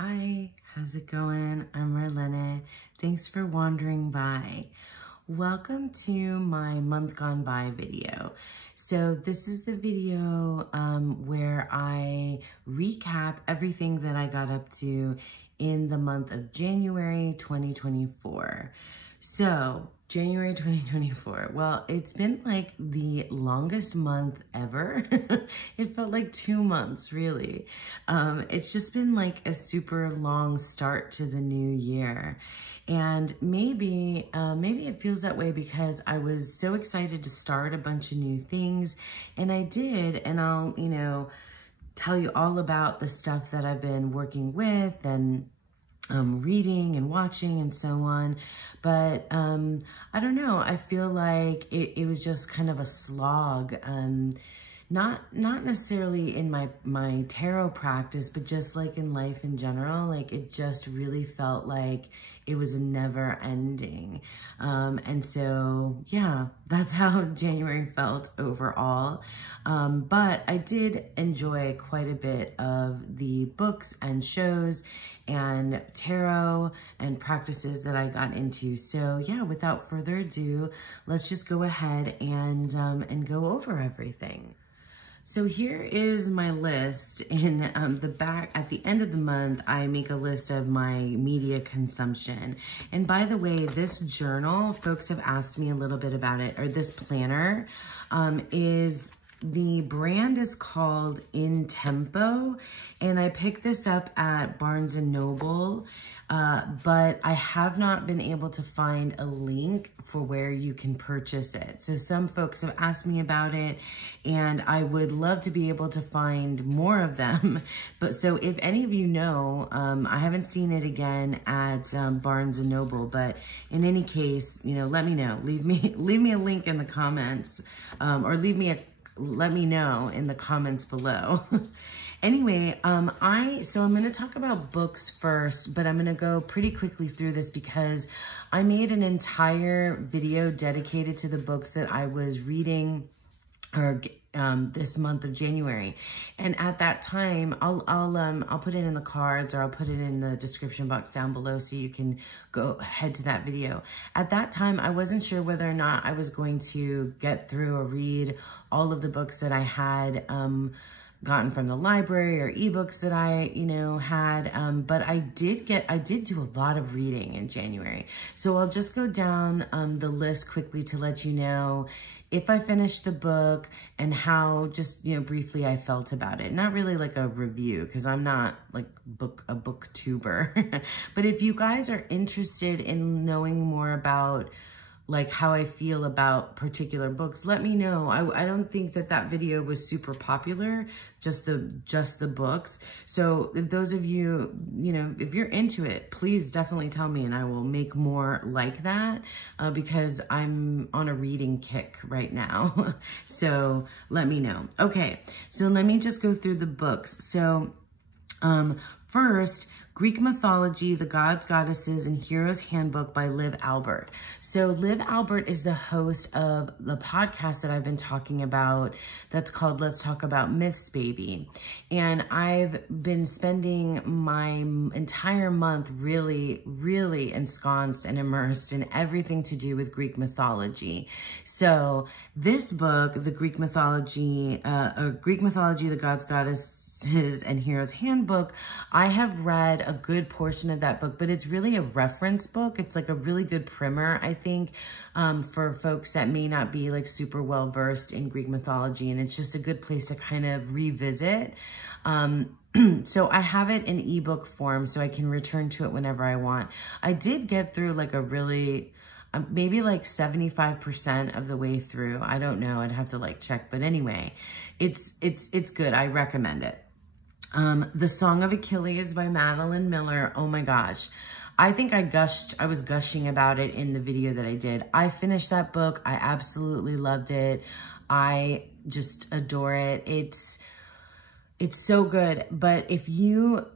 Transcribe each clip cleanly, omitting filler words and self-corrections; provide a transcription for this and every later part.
Hi, how's it going? I'm Marlene. Thanks for wandering by. Welcome to my month gone by video. So this is the video where I recap everything that I got up to in the month of January 2024. So January 2024, well, it's been like the longest month ever. It felt like 2 months, really. It's just been like a super long start to the new year. And maybe it feels that way because I was so excited to start a bunch of new things, and I did, and I'll, tell you all about the stuff that I've been working with and reading and watching and so on. But I don't know, I feel like it was just kind of a slog. Not necessarily in my tarot practice, but just like in life in general. Like it just really felt like it was never ending. And so, yeah, that's how January felt overall. But I did enjoy quite a bit of the books and shows and tarot and practices that I got into. So yeah, without further ado, let's just go ahead and go over everything. So here is my list. In the back, at the end of the month, I make a list of my media consumption. And by the way, this journal, folks have asked me a little bit about it, or this planner, the brand is called In Tempo, and I picked this up at Barnes & Noble, but I have not been able to find a link for where you can purchase it. So some folks have asked me about it, and I would love to be able to find more of them. But so if any of you know, I haven't seen it again at Barnes & Noble, but in any case, let me know. Leave me a link in the comments, or let me know in the comments below. Anyway, so I'm going to talk about books first, but I'm going to go pretty quickly through this because I made an entire video dedicated to the books that I was reading this month of January. And at that time, I'll put it in the cards, or I'll put it in the description box down below so you can go head to that video. At that time, I wasn't sure whether or not I was going to get through or read all of the books that I had gotten from the library, or ebooks that I, had, but I did do a lot of reading in January. So I'll just go down the list quickly to let you know if I finished the book and how, just, briefly I felt about it. Not really like a review, because I'm not like a booktuber. But if you guys are interested in knowing more about like how I feel about particular books, let me know. I don't think that video was super popular, just the books. So if those of you, if you're into it, please definitely tell me, and I will make more like that, because I'm on a reading kick right now. So let me know. Okay, so let me just go through the books. So first, Greek Mythology, the Gods, Goddesses, and Heroes Handbook by Liv Albert. So Liv Albert is the host of the podcast that I've been talking about that's called Let's Talk About Myths, Baby. And I've been spending my entire month really, really ensconced and immersed in everything to do with Greek mythology. So this book, the Greek Mythology, the Gods, Goddesses, and Heroes Handbook, I have read a good portion of that book, but it's really a reference book. It's like a really good primer, I think, for folks that may not be like super well versed in Greek mythology, and it's just a good place to kind of revisit. So I have it in ebook form, so I can return to it whenever I want. I did get through like a really, maybe like 75% of the way through. I don't know, I'd have to like check, but anyway, it's good. I recommend it. The Song of Achilles by Madeline Miller. Oh my gosh. I think I was gushing about it in the video that I did. I finished that book. I absolutely loved it. I just adore it. It's so good. But I feel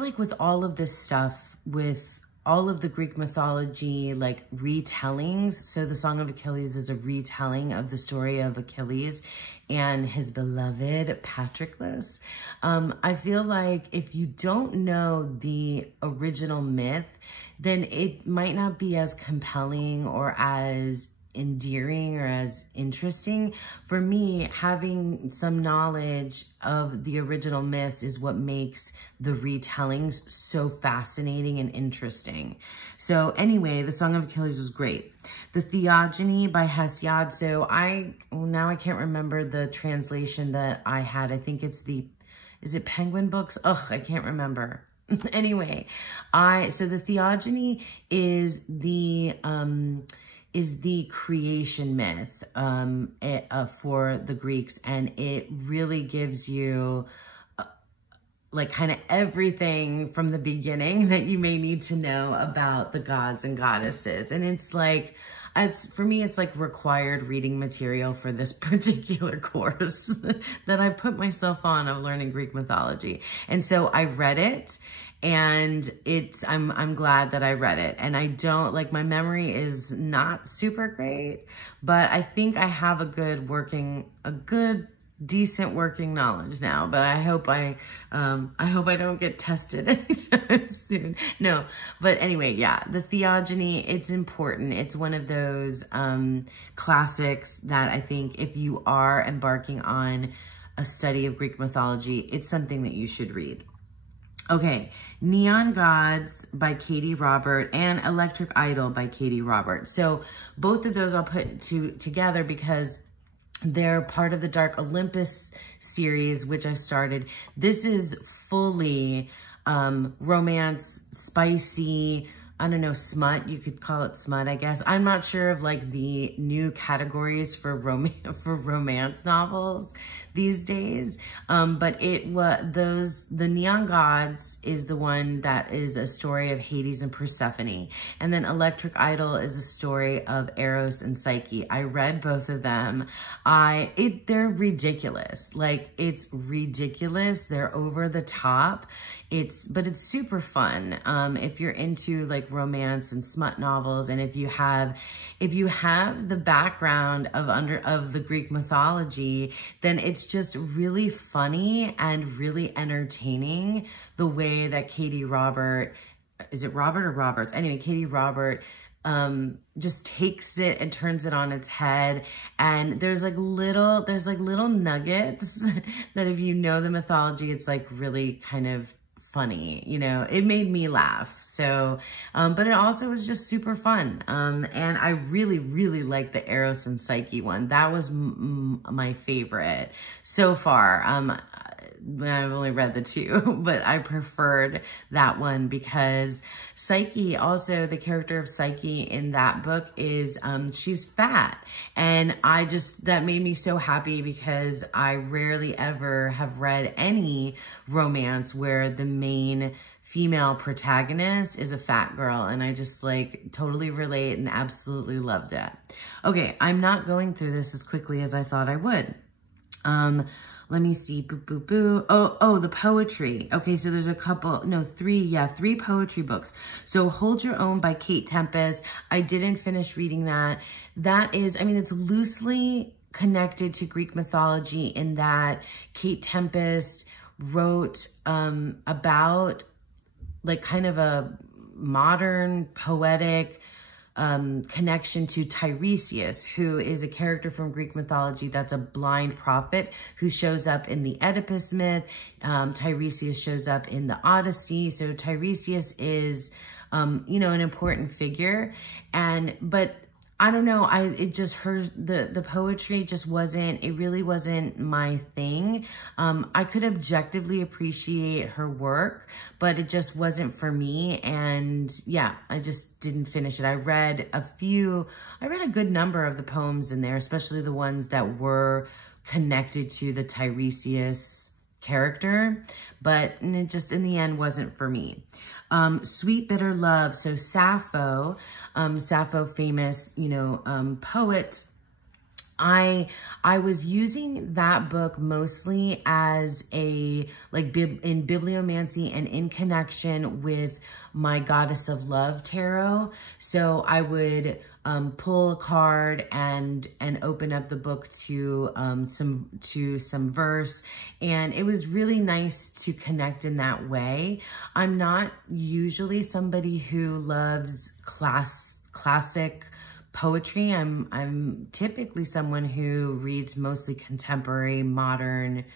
like with all of this stuff, with all of the Greek mythology, like retellings. So the Song of Achilles is a retelling of the story of Achilles and his beloved Patroclus. I feel like if you don't know the original myth, then it might not be as compelling or as endearing or as interesting. For me, having some knowledge of the original myths is what makes the retellings so fascinating and interesting. So anyway, the Song of Achilles was great. The Theogony by Hesiod. So now I can't remember the translation that I had. I think it's is it Penguin Books? Ugh, I can't remember. Anyway, so the Theogony is the creation myth for the Greeks, and it really gives you like kind of everything from the beginning that you may need to know about the gods and goddesses. And it's like, for me, it's like required reading material for this particular course that I put myself on of learning Greek mythology. And so I read it, and I'm glad that I read it. And I don't, like, my memory is not super great, but I think I have a good, decent working knowledge now. But I hope I don't get tested anytime soon. No, but anyway, yeah, the Theogony, it's important. It's one of those classics that I think if you are embarking on a study of Greek mythology, it's something that you should read. Okay, Neon Gods by Katie Robert and Electric Idol by Katie Robert. So both of those I'll put together because they're part of the Dark Olympus series, which I started. This is fully romance, spicy, I don't know, smut. You could call it smut, I guess. I'm not sure of like the new categories for romance novels these days. But the Neon Gods is the one that is a story of Hades and Persephone. And then Electric Idol is a story of Eros and Psyche. I read both of them. They're ridiculous. Like, it's ridiculous. They're over the top. But it's super fun. If you're into like romance and smut novels, and if you have the background of the Greek mythology, then it's just really funny and really entertaining the way that Katie Robert, is it Robert or Roberts? Anyway, Katie Robert just takes it and turns it on its head. And there's like little nuggets that if you know the mythology, it's like really kind of funny, you know. It made me laugh. So, but it also was just super fun. And I really, really liked the Eros and Psyche one. That was my favorite so far. I've only read the two, but I preferred that one because Psyche, also the character of Psyche in that book is, she's fat. And that made me so happy because I rarely ever have read any romance where the main female protagonist is a fat girl, and I just like totally relate and absolutely loved it. Okay, I'm not going through this as quickly as I thought I would. Let me see, Oh, the poetry. Okay, so there's three poetry books. So Hold Your Own by Kate Tempest. I didn't finish reading that. That is, I mean, it's loosely connected to Greek mythology in that Kate Tempest wrote about like kind of a modern poetic connection to Tiresias, who is a character from Greek mythology that's a blind prophet who shows up in the Oedipus myth. Tiresias shows up in the Odyssey. So Tiresias is, you know, an important figure. But I don't know, the poetry just it really wasn't my thing. I could objectively appreciate her work, but it just wasn't for me. And yeah, I just didn't finish it. I read a good number of the poems in there, especially the ones that were connected to the Tiresias character, but it just in the end wasn't for me. Sweet Bitter Love. So Sappho, famous, you know, poet, I was using that book mostly as a, like, in bibliomancy and in connection with my Goddess of Love tarot. So I would pull a card and open up the book to some verse, and it was really nice to connect in that way. I'm not usually somebody who loves classic poetry. I'm typically someone who reads mostly contemporary, modern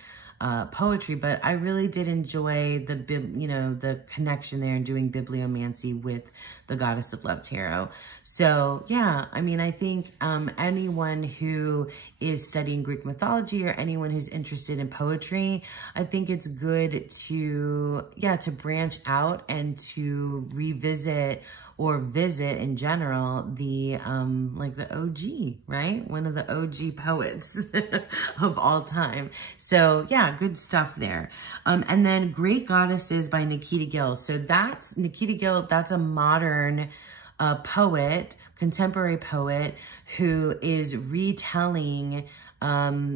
poetry, but I really did enjoy the connection there and doing bibliomancy with the Goddess of Love tarot. So yeah, I mean, I think anyone who is studying Greek mythology or anyone who's interested in poetry, I think it's good to branch out and to revisit or visit in general the like the OG, right? One of the OG poets of all time. So yeah, good stuff there. And then Great Goddesses by Nikita Gill. So that's Nikita Gill, that's a modern poet, contemporary poet who is retelling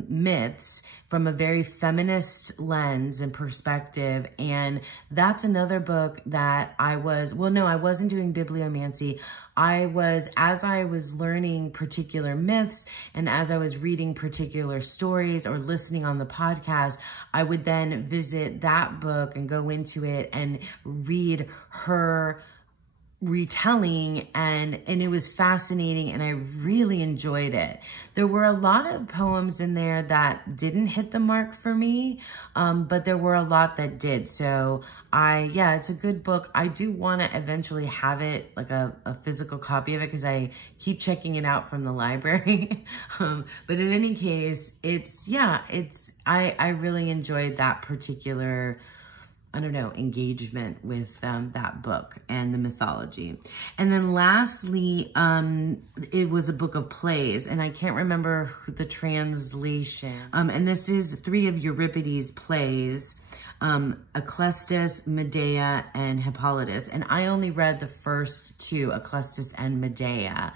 myths from a very feminist lens and perspective. And that's another book that I wasn't doing bibliomancy. As I was learning particular myths and as I was reading particular stories or listening on the podcast, I would then visit that book and go into it and read her retelling, and it was fascinating, and I really enjoyed it. There were a lot of poems in there that didn't hit the mark for me, but there were a lot that did. So it's a good book. I do want to eventually have it, like a physical copy of it, because I keep checking it out from the library. But in any case, I really enjoyed that particular, I don't know, engagement with that book and the mythology. And then lastly, it was a book of plays, and I can't remember the translation. And this is 3 of Euripides' plays, Acestus, Medea, and Hippolytus. And I only read the first 2, Acestus and Medea.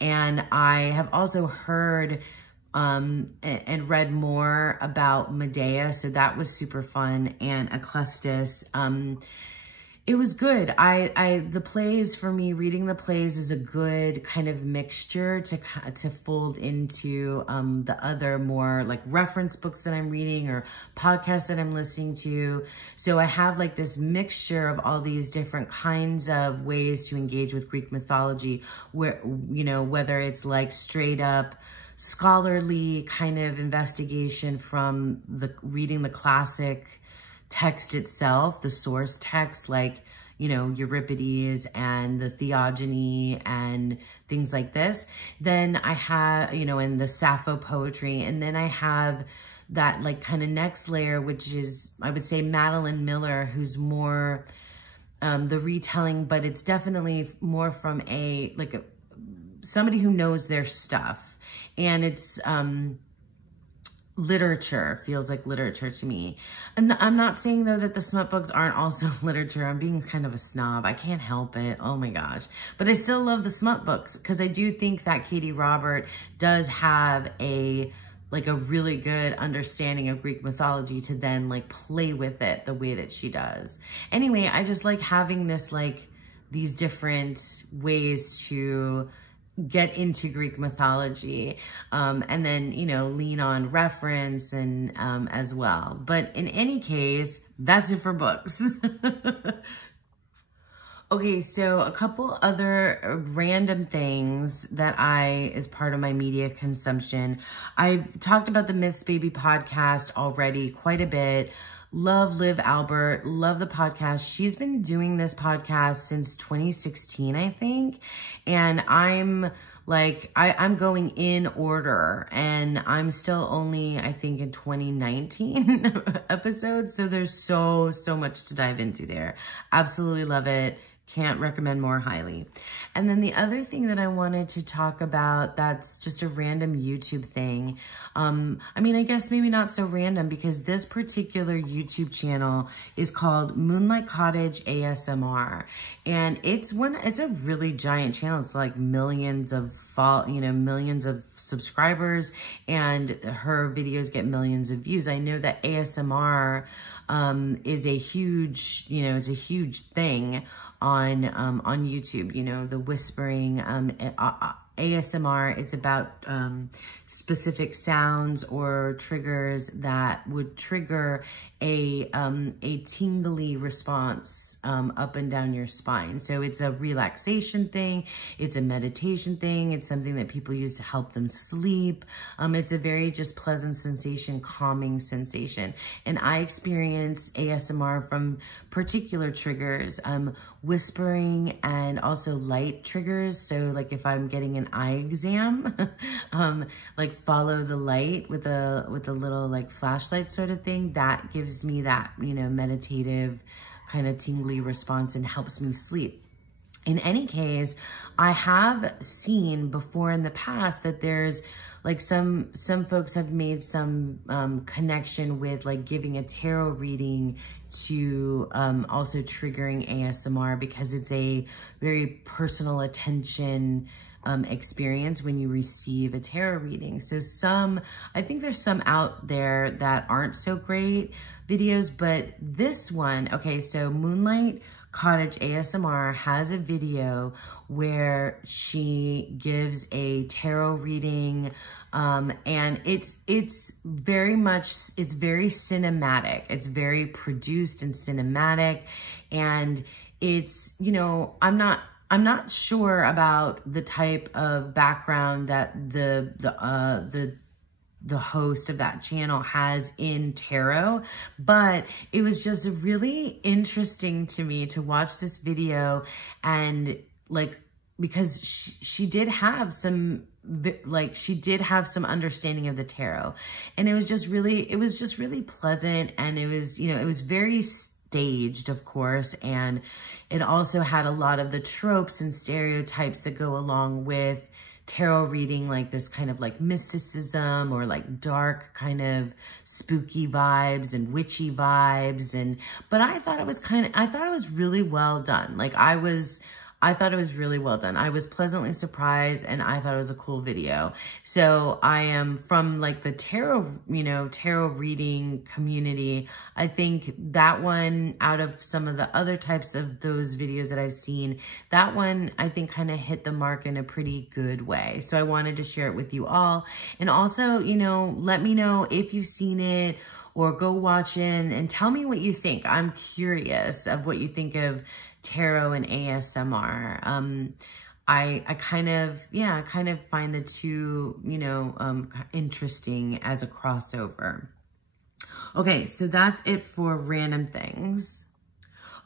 And I have also heard and read more about Medea, so that was super fun. And Acestus, it was good. The plays, for me, reading the plays is a good kind of mixture to fold into the other more like reference books that I'm reading or podcasts that I'm listening to. So I have like this mixture of all these different kinds of ways to engage with Greek mythology, where, whether it's like straight up scholarly kind of investigation from reading the classic text itself, the source text, like, Euripides and the Theogony and things like this. Then I have, and the Sappho poetry. And then I have that like kind of next layer, which is, I would say, Madeline Miller, who's more the retelling, but it's definitely more from somebody who knows their stuff. And it's literature, feels like literature to me. And I'm not saying, though, that the smut books aren't also literature. I'm being kind of a snob. I can't help it. Oh, my gosh. But I still love the smut books, because I do think that Katie Robert does have a really good understanding of Greek mythology to then, like, play with it the way that she does. Anyway, I just like having this, like, these different ways to get into Greek mythology, and then, lean on reference and as well. But in any case, that's it for books. Okay, so a couple other random things that is part of my media consumption. I've talked about the Myths Baby podcast already quite a bit. Love Liv Albert, love the podcast. She's been doing this podcast since 2016, I think. And I'm going in order, and I'm still only, I think, in 2019 episodes. So there's so much to dive into there. Absolutely love it. Can't recommend more highly. And then the other thing that I wanted to talk about, that's just a random YouTube thing. I mean, I guess maybe not so random, because this particular YouTube channel is called Moonlight Cottage ASMR. And it's a really giant channel. It's like millions of millions of subscribers, and her videos get millions of views. I know that ASMR is a huge, it's a huge thing on YouTube, the whispering, ASMR is about specific sounds or triggers that would trigger a tingly response up and down your spine. So it's a relaxation thing, it's a meditation thing, it's something that people use to help them sleep. It's a very just pleasant sensation, calming sensation. And I experience ASMR from particular triggers, whispering and also light triggers. So like if I'm getting an eye exam, like follow the light with a little like flashlight sort of thing, that gives me that, meditative kind of tingly response and helps me sleep. In any case, I have seen before in the past that there's like some folks have made some connection with like giving a tarot reading to also triggering ASMR, because it's a very personal attention experience when you receive a tarot reading. So I think there's some out there that aren't so great videos, but this one, okay, so Moonlight Cottage ASMR has a video where she gives a tarot reading, and it's very cinematic. It's very produced and cinematic, and it's, I'm not sure about the type of background that the host of that channel has in tarot, but it was just really interesting to me to watch this video, and like, because she did have some understanding of the tarot, and it was just really pleasant, and it was very staged, of course, and it also had a lot of the tropes and stereotypes that go along with tarot reading, like this kind of like mysticism or like dark kind of spooky vibes and witchy vibes, but I thought it was really well done. Like I thought it was really well done. I was pleasantly surprised, and I thought it was a cool video. So I am from like the tarot reading community. I think that one, out of some of the other types of those videos that I've seen, that one I think kind of hit the mark in a pretty good way. So I wanted to share it with you all. And also, let me know if you've seen it, or go watch it and tell me what you think. I'm curious of what you think of tarot and ASMR. I kind of find the two, interesting as a crossover. Okay, so that's it for random things.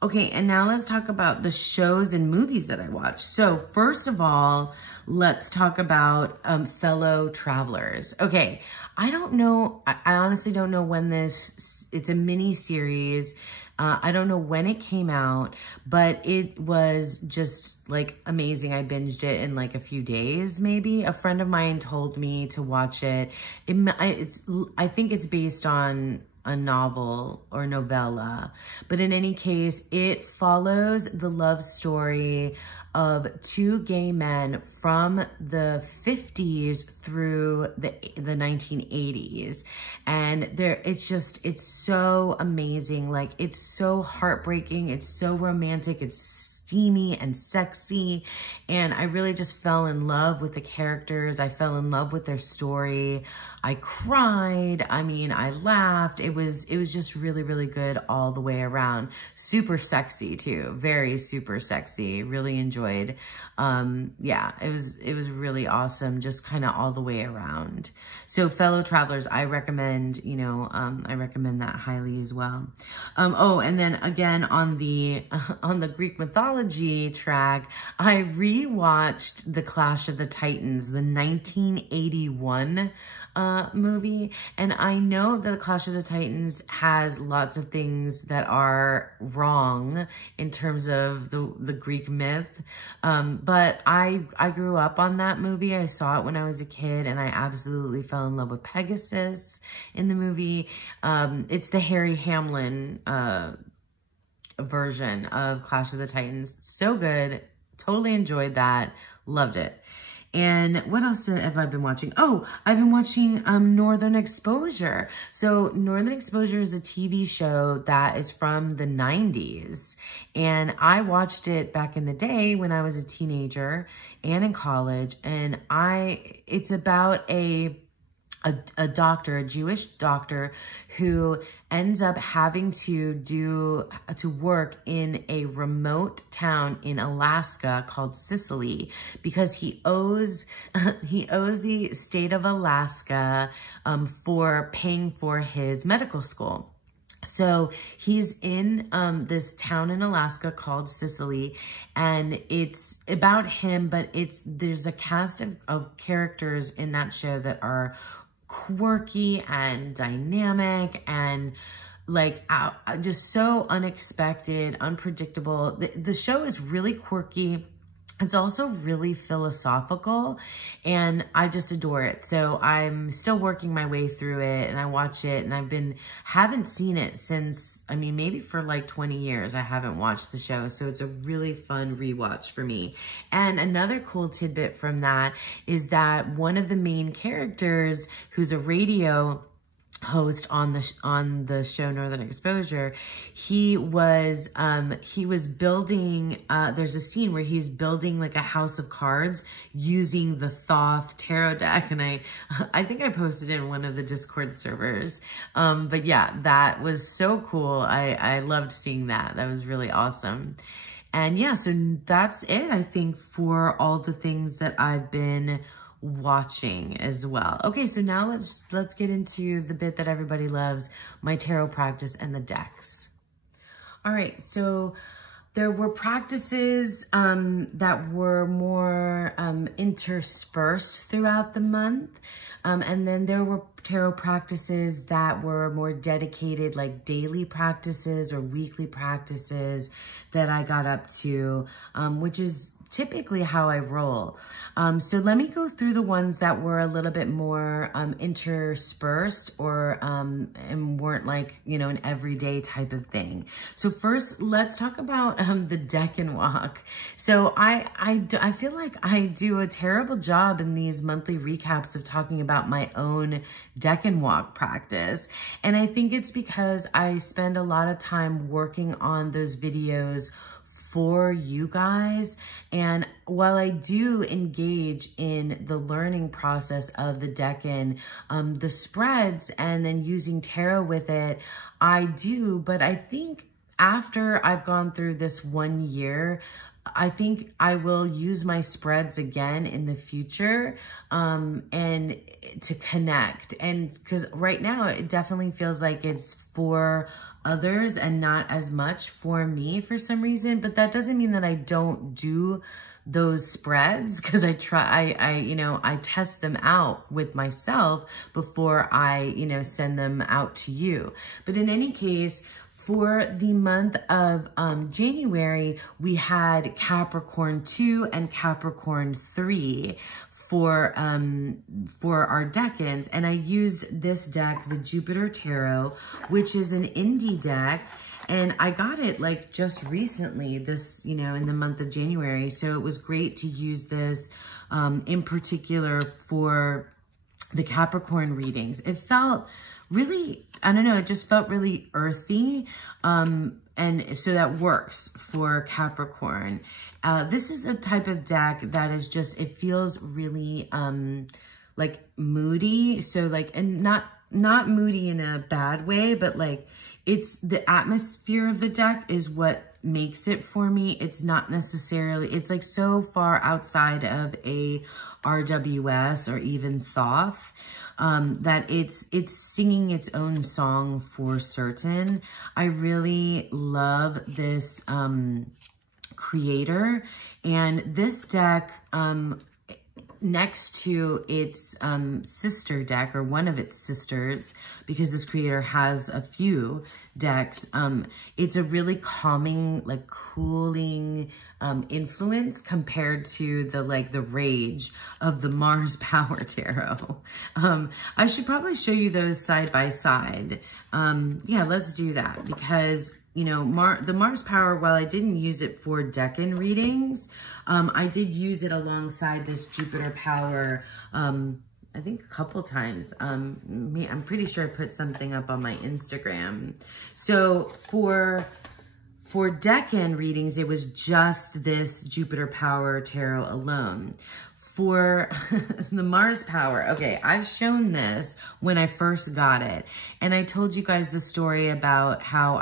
Okay, and now let's talk about the shows and movies that I watched. So first of all, let's talk about Fellow Travelers. Okay, I don't know, I honestly don't know when it's a mini series. I don't know when it came out, but it was just like amazing. I binged it in like a few days, maybe. A friend of mine told me to watch it. I think it's based on a novel or novella, but in any case, it follows the love story of two gay men from the 50s through the 1980s. And it's so amazing. Like, it's so heartbreaking. It's so romantic. It's steamy and sexy, and I really just fell in love with the characters. I fell in love with their story. I cried. I mean, I laughed. It was just really, really good all the way around. Super sexy too. Very super sexy. Really enjoyed. Yeah, it was really awesome, just kind of all the way around. So Fellow Travelers, I recommend, I recommend that highly as well. Oh, and then again on the Greek mythology track, I rewatched The Clash of the Titans, the 1981 movie. And I know that Clash of the Titans has lots of things that are wrong in terms of the Greek myth. But I grew up on that movie. I saw it when I was a kid, and I absolutely fell in love with Pegasus in the movie. It's the Harry Hamlin version of Clash of the Titans. So good. Totally enjoyed that. Loved it. And what else have I been watching? Oh, I've been watching Northern Exposure. So Northern Exposure is a TV show that is from the 90s. And I watched it back in the day when I was a teenager and in college. And it's about a doctor, a Jewish doctor, who ends up having to work in a remote town in Alaska called Sicily because he owes the state of Alaska for paying for his medical school. So he's in this town in Alaska called Sicily, and it's about him, but there's a cast of characters in that show that are quirky and dynamic and like just so unexpected, unpredictable. The show is really quirky. It's also really philosophical, and I just adore it. So I'm still working my way through it, and I watch it, and haven't seen it since, I mean, maybe for like 20 years, I haven't watched the show. So it's a really fun rewatch for me. And another cool tidbit from that is that one of the main characters, who's a radio host on the show Northern Exposure, he was building, there's a scene where he's building like a house of cards using the Thoth tarot deck, and I think I posted it in one of the Discord servers. But yeah, that was so cool. I loved seeing that. That was really awesome. And yeah, so that's it, I think, for all the things that I've been watching as well. Okay, so now let's get into the bit that everybody loves, my tarot practice and the decks. All right, so there were practices that were more interspersed throughout the month. And then there were tarot practices that were more dedicated, like daily practices or weekly practices that I got up to, which is typically how I roll. So let me go through the ones that were a little bit more interspersed or and weren't like, you know, an everyday type of thing. So first, let's talk about the deck and walk. So I feel like I do a terrible job in these monthly recaps of talking about my own deck and walk practice. And I think it's because I spend a lot of time working on those videos for you guys. And while I do engage in the learning process of the deck-in, the spreads and then using tarot with it, I do, but I think after I've gone through this 1 year, I think I will use my spreads again in the future and to connect. And because right now it definitely feels like it's for others and not as much for me for some reason. But that doesn't mean that I don't do those spreads, because I test them out with myself before I, send them out to you. But in any case, for the month of January, we had Capricorn 2 and Capricorn 3 for our deck-ins. And I used this deck, the Jupiter Tarot, which is an indie deck. And I got it like just recently, this, in the month of January. So it was great to use this in particular for the Capricorn readings. It felt really, I don't know, it just felt really earthy. And so that works for Capricorn. This is a type of deck that is just, it feels really like moody. So like, and not moody in a bad way, but like it's the atmosphere of the deck is what makes it for me. It's not necessarily, it's like so far outside of a RWS or even Thoth that it's singing its own song for certain. I really love this creator, and this deck next to its sister deck, or one of its sisters, because this creator has a few decks, it's a really calming, like cooling influence compared to the rage of the Mars Power Tarot. I should probably show you those side by side. Yeah, let's do that, because you know, the Mars Power, while I didn't use it for Decan readings, I did use it alongside this Jupiter Power, I think a couple times. I'm pretty sure I put something up on my Instagram. So for Decan readings, it was just this Jupiter Power Tarot alone. For the Mars Power, okay, I've shown this when I first got it. And I told you guys the story about how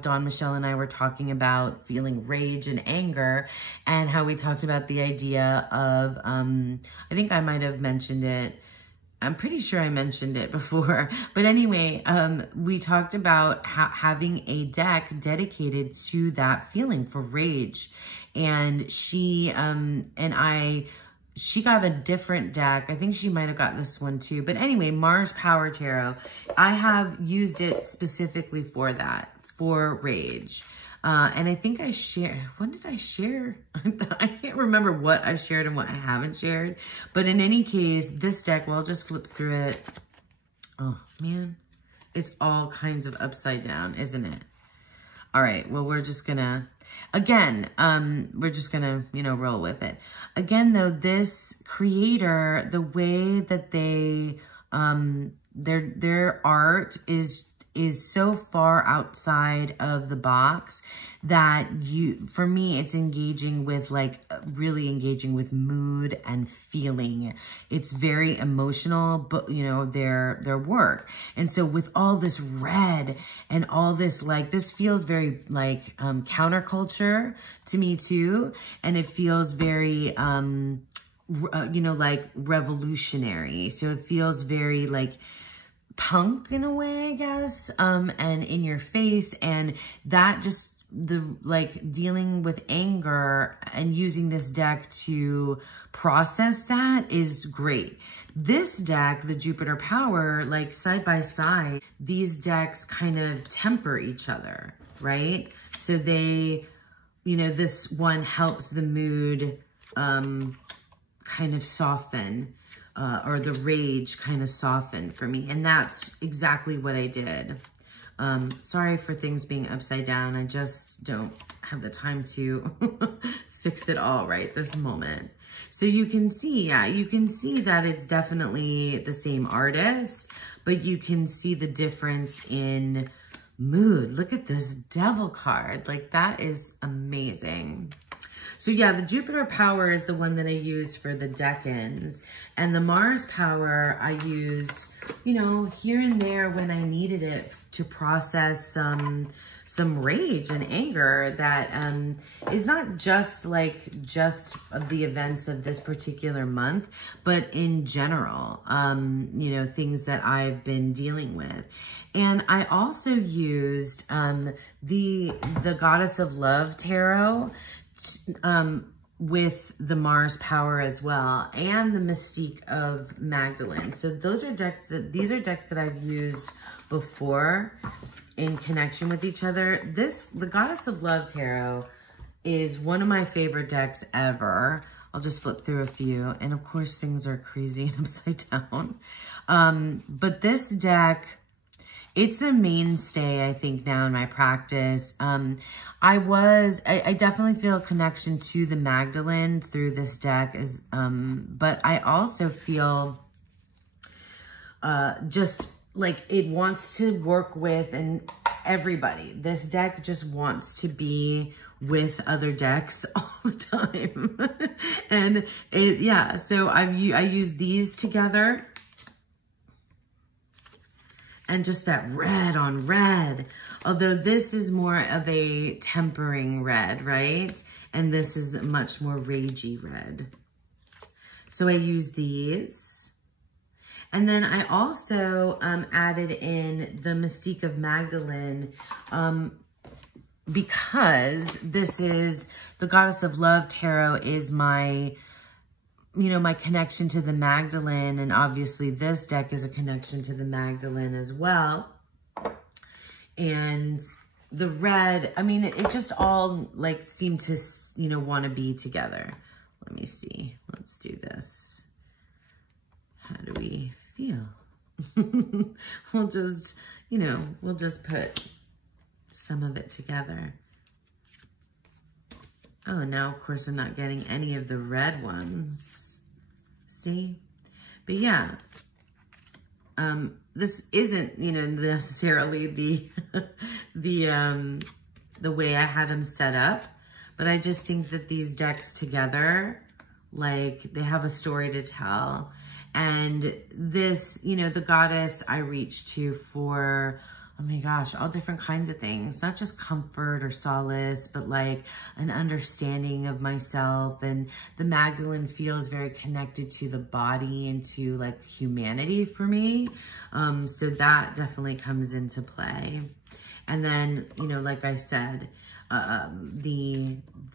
Dawn Michelle and I were talking about feeling rage and anger, and how we talked about the idea of, I think I might have mentioned it. I'm pretty sure I mentioned it before. But anyway, we talked about having a deck dedicated to that feeling for rage. And she got a different deck. I think she might have got this one too. But anyway, Mars Power Tarot, I have used it specifically for that, for rage. And I think I shared, when did I share? I can't remember what I've shared and what I haven't shared. But in any case, this deck, well, I'll just flip through it. Oh man, it's all kinds of upside down, isn't it? All right, well, we're just gonna, again, we're just gonna, you know, roll with it. Again, though, this creator, the way that they, their art is so far outside of the box that for me, it's engaging with, like, really engaging with mood and feeling. It's very emotional, but, you know, their work. And so with all this red and all this, like, this feels very like counterculture to me too. And it feels very, you know, like revolutionary. So it feels very like punk in a way, I guess, and in your face. And that just, like dealing with anger and using this deck to process that is great. This deck, the Jupiter Power, like side by side, these decks kind of temper each other, right? So they, you know, this one helps the mood kind of soften, or the rage kind of soften for me. And that's exactly what I did. Sorry for things being upside down. I just don't have the time to fix it all right this moment. So you can see, yeah, you can see that it's definitely the same artist, but you can see the difference in mood. Look at this Devil card. Like, that is amazing. So yeah, the Jupiter Power is the one that I used for the Decans. And the Mars Power I used, you know, here and there when I needed it to process some rage and anger that is not just like just of the events of this particular month, but in general, you know, things that I've been dealing with. And I also used the Goddess of Love Tarot with the Mars Power as well, and the Mystique of Magdalene. So those are decks these are decks that I've used before in connection with each other. The Goddess of Love Tarot is one of my favorite decks ever. I'll just flip through a few. And of course, things are crazy and upside down. But this deck, it's a mainstay, I think, now in my practice. I definitely feel a connection to the Magdalene through this deck, but I also feel just like it wants to work with everybody. This deck just wants to be with other decks all the time. And yeah, so I use these together. And just that red on red. Although this is more of a tempering red, right? And this is much more ragey red. So I use these. And then I also added in the Mystique of Magdalene because this is, the Goddess of Love Tarot is my, you know, my connection to the Magdalene, and obviously this deck is a connection to the Magdalene as well. And the red, I mean, it just all like seemed to, you know, want to be together. Let me see. Let's do this. How do we feel? We'll just, you know, we'll just put some of it together. Oh, now of course I'm not getting any of the red ones. See? But yeah, this isn't, you know, necessarily the the way I had them set up, but I just think that these decks together, like, they have a story to tell. And this, you know, the goddess I reach to for, oh my gosh, all different kinds of things, not just comfort or solace, but like an understanding of myself. And the Magdalene feels very connected to the body and to like humanity for me. So that definitely comes into play. And then, you know, like I said,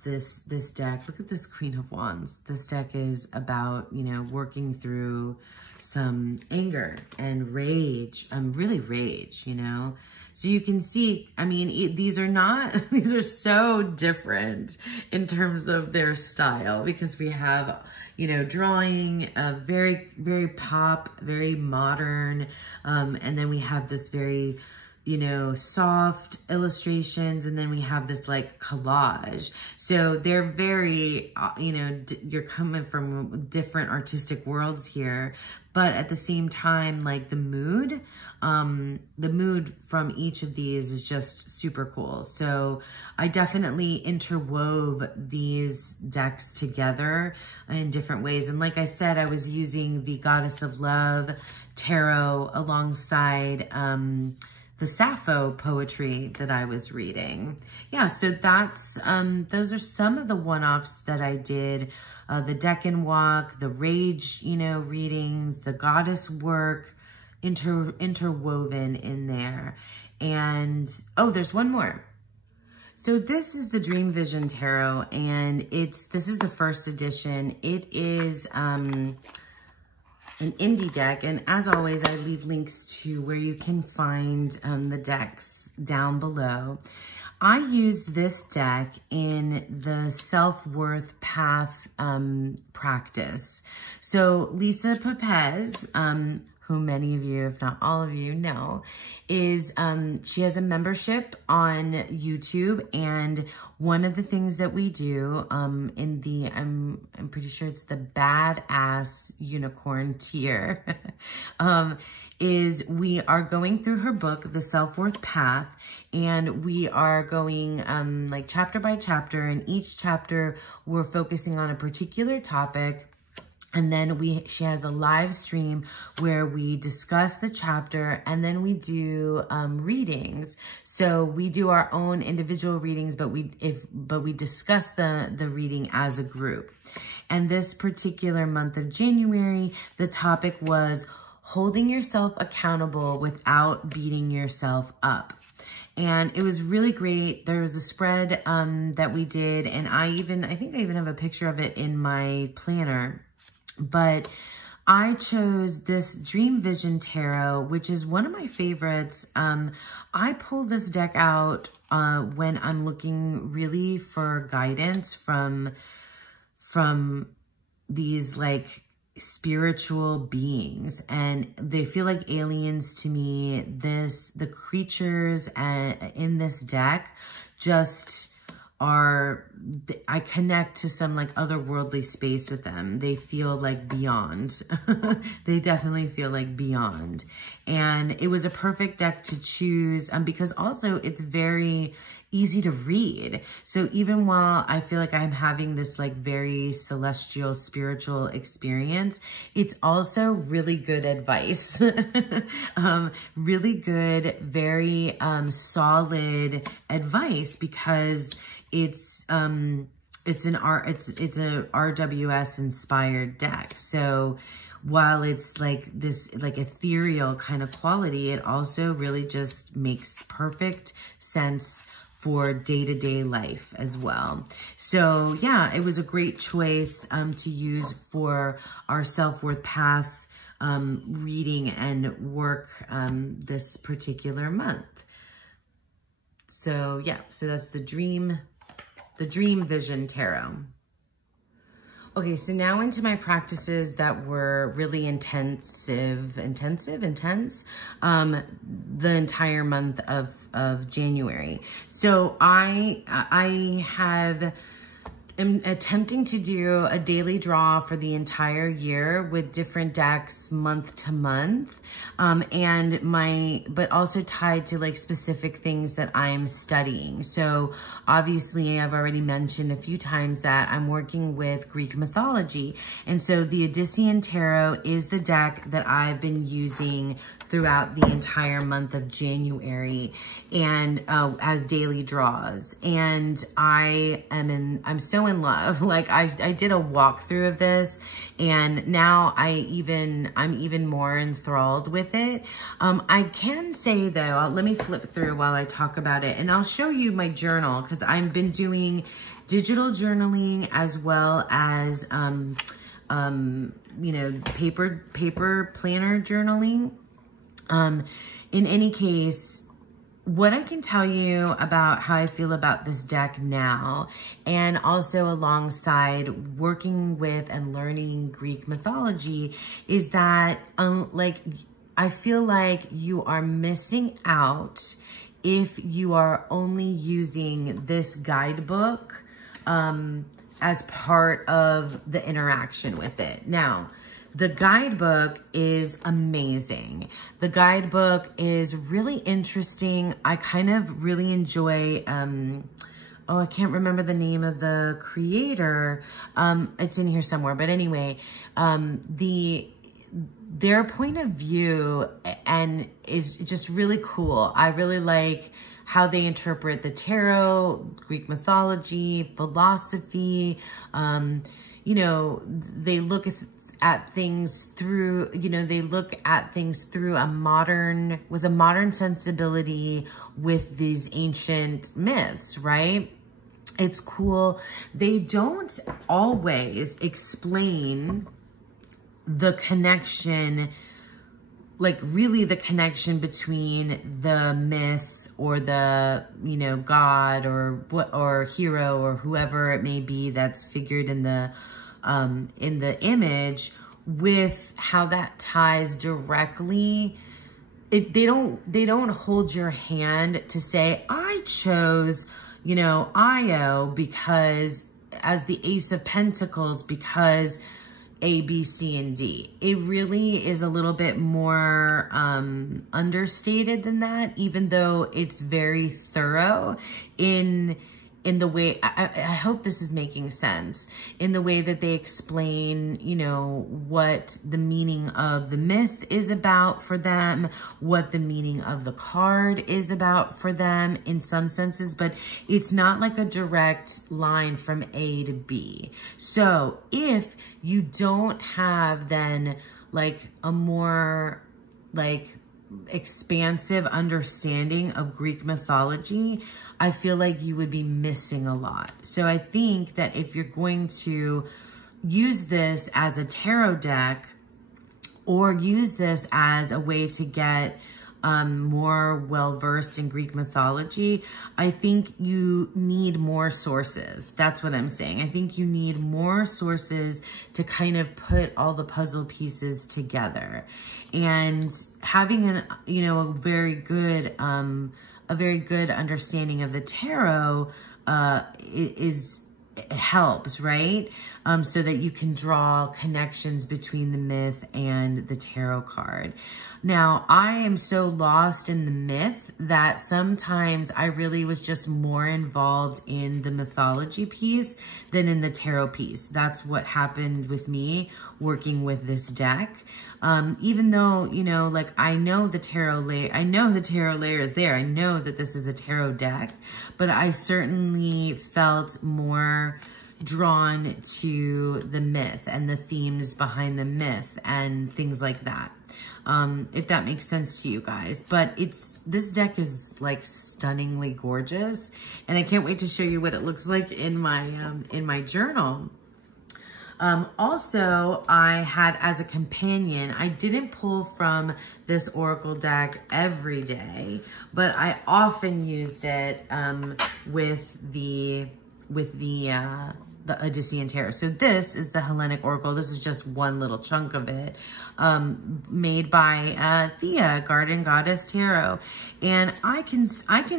this deck, look at this Queen of Wands. This deck is about, you know, working through some anger and rage, really rage, you know. So you can see, I mean, these are so different in terms of their style, because we have, you know, drawing, very, very pop, very modern, and then we have this very, you know, soft illustrations, and then we have this like collage. So they're very, you know, you're coming from different artistic worlds here, but at the same time, like the mood from each of these is just super cool. So I definitely interwove these decks together in different ways. And like I said, I was using the Goddess of Love tarot alongside, the Sappho poetry that I was reading. Yeah, so that's, those are some of the one-offs that I did. The Deck and Walk, the Rage, you know, readings, the Goddess work, interwoven in there. And, oh, there's one more. So this is the Dream Vision Tarot, and this is the first edition. It is, an indie deck, and as always, I leave links to where you can find the decks down below. I used this deck in the self-worth path practice. So Lisa Pepez, who many of you, if not all of you, know, is she has a membership on YouTube, and one of the things that we do in the, I'm pretty sure it's the Badass Unicorn tier, is we are going through her book, The Self-Worth Path, and we are going like chapter by chapter, and each chapter we're focusing on a particular topic. And then she has a live stream where we discuss the chapter, and then we do readings. So we do our own individual readings, but we discuss the reading as a group. And this particular month of January, the topic was holding yourself accountable without beating yourself up. And it was really great. There was a spread that we did, and I think I even have a picture of it in my planner. But I chose this Dream Vision Tarot, which is one of my favorites. I pull this deck out when I'm looking really for guidance from these like spiritual beings, and they feel like aliens to me. The creatures in this deck just I connect to some like otherworldly space with them. They feel like beyond. They definitely feel like beyond. And it was a perfect deck to choose because also it's very easy to read. So even while I feel like I'm having this like very celestial spiritual experience, it's also really good advice. Really good, very solid advice, because it's a RWS inspired deck. So while it's like this like ethereal kind of quality, it also really just makes perfect sense for day-to-day life as well. So yeah, it was a great choice to use for our self-worth path reading and work this particular month. So yeah, so that's the Dream Vision Tarot. Okay, so now into my practices that were really intense, the entire month of of January. So I am attempting to do a daily draw for the entire year with different decks month to month, but also tied to like specific things that I'm studying. So obviously I've already mentioned a few times that I'm working with Greek mythology. And so the Odyssean Tarot is the deck that I've been using throughout the entire month of January and as daily draws. And I'm so in love. Like I did a walkthrough of this, and now I'm even more enthralled with it. I can say though, let me flip through while I talk about it, and I'll show you my journal, because I've been doing digital journaling as well as you know, paper planner journaling. In any case, what I can tell you about how I feel about this deck now, and also alongside working with and learning Greek mythology, is that like I feel like you are missing out if you are only using this guidebook as part of the interaction with it. Now, the guidebook is amazing. The guidebook is really interesting. I kind of really enjoy, I can't remember the name of the creator. It's in here somewhere, but anyway, their point of view and is just really cool. I really like how they interpret the tarot, Greek mythology, philosophy. You know, they look at things through, you know, they look at things through with a modern sensibility with these ancient myths, right? It's cool. They don't always explain the connection, like really the connection between the myth or the, you know, god or hero or whoever it may be that's figured in the image, with how that ties directly. They don't hold your hand to say, I chose, you know, Io because as the Ace of Pentacles because A, B, C, and D. It really is a little bit more understated than that, even though it's very thorough in the way, I hope this is making sense, in the way that they explain, you know, what the meaning of the myth is about for them, what the meaning of the card is about for them in some senses, but it's not like a direct line from A to B. So if you don't have then like a more like expansive understanding of Greek mythology, I feel like you would be missing a lot. So I think that if you're going to use this as a tarot deck or use this as a way to get more well-versed in Greek mythology, I think you need more sources. That's what I'm saying. I think you need more sources to kind of put all the puzzle pieces together. And having a very good understanding of the tarot it helps, right? So that you can draw connections between the myth and the tarot card. Now, I am so lost in the myth that sometimes I really was just more involved in the mythology piece than in the tarot piece. That's what happened with me working with this deck. Even though, you know, like I know the tarot layer is there. I know that this is a tarot deck, but I certainly felt more drawn to the myth and the themes behind the myth and things like that. If that makes sense to you guys. But this deck is like stunningly gorgeous, and I can't wait to show you what it looks like in my journal. Also, I had as a companion, I didn't pull from this Oracle deck every day, but I often used it with the the Odyssean Tarot. So this is the Hellenic Oracle. This is just one little chunk of it, made by Theia, Garden Goddess Tarot. And I can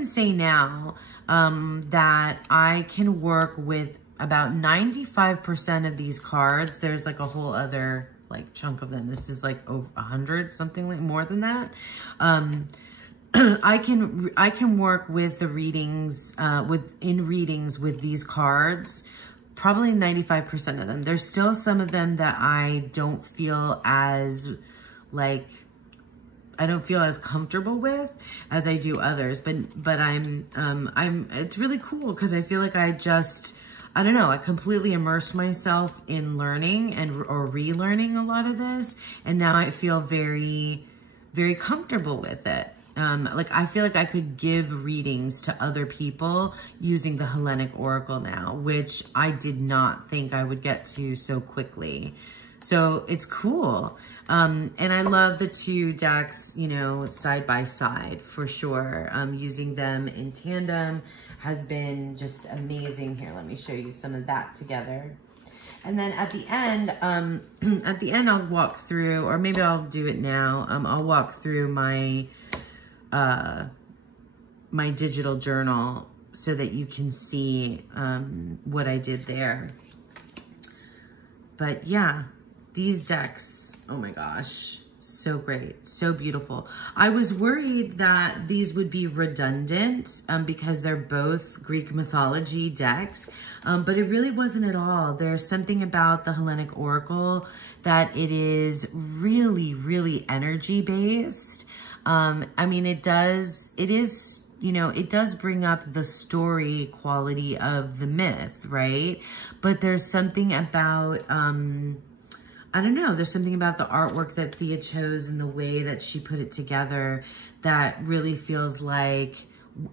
say now that I can work with about 95% of these cards. There's like a whole other like chunk of them. This is like over 100, something like more than that. I can work with the readings, in readings with these cards, probably 95% of them. There's still some of them that I don't feel as comfortable with as I do others, but it's really cool because I feel like I don't know, I completely immersed myself in learning or relearning a lot of this, and now I feel very, very comfortable with it. Like I feel like I could give readings to other people using the Hellenic Oracle now, which I did not think I would get to so quickly. So it's cool. And I love the two decks, you know, side by side for sure. Using them in tandem has been just amazing. Here, let me show you some of that together. And then at the end, I'll walk through, or maybe I'll do it now. I'll walk through my my digital journal so that you can see what I did there. But yeah, these decks, oh my gosh, so great, so beautiful. I was worried that these would be redundant because they're both Greek mythology decks, but it really wasn't at all. There's something about the Hellenic Oracle that it is really, really energy based. I mean, it does bring up the story quality of the myth, right? But there's something about, I don't know, there's something about the artwork that Theia chose and the way that she put it together that really feels like,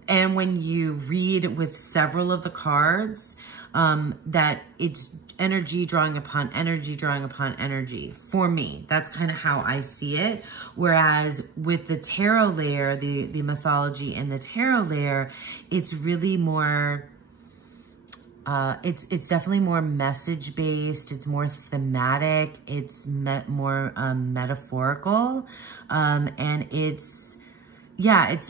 and when you read with several of the cards, that it's energy drawing upon energy, drawing upon energy. For me, that's kind of how I see it. Whereas with the tarot layer, the mythology and the tarot layer, it's really more, it's definitely more message based. It's more thematic. It's more metaphorical, and it's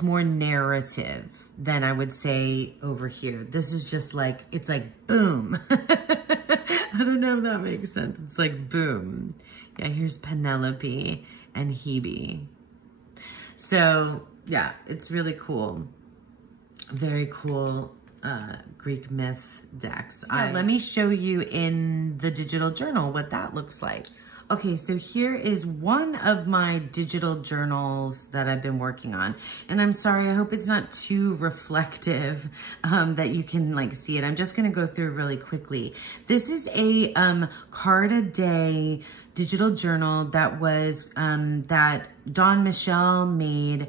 more narrative than I would say over here. This is just like, it's like boom. I don't know if that makes sense. It's like boom. Yeah, here's Penelope and Hebe. So yeah, it's really cool. Very cool Greek myth decks. Let me show you in the digital journal what that looks like. Okay, so here is one of my digital journals that I've been working on. And I'm sorry, I hope it's not too reflective that you can like see it. I'm just gonna go through really quickly. This is a card a day digital journal that was, that Dawn Michelle made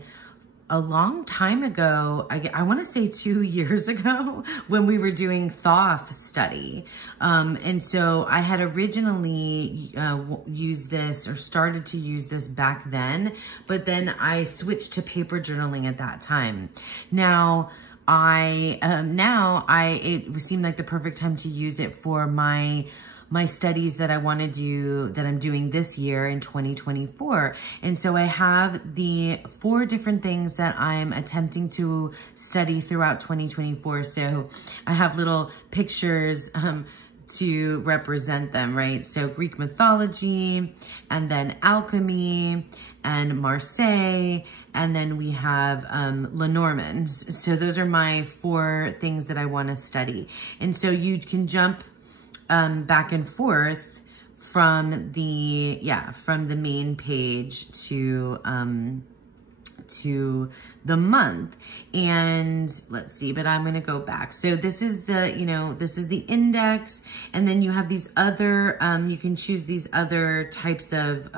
a long time ago. I want to say 2 years ago when we were doing Thoth study. And so I had originally used this or started to use this back then, but then I switched to paper journaling at that time. Now, it seemed like the perfect time to use it for my studies that I want to do, that I'm doing this year in 2024. And so I have the 4 different things that I'm attempting to study throughout 2024. So I have little pictures to represent them, right? So Greek mythology, and then alchemy, and Marseille, and then we have Lenormands. So those are my 4 things that I want to study. And so you can jump back and forth from the main page to the month. And let's see, but I'm going to go back. So this is the index. And then you have these other, you can choose these other types of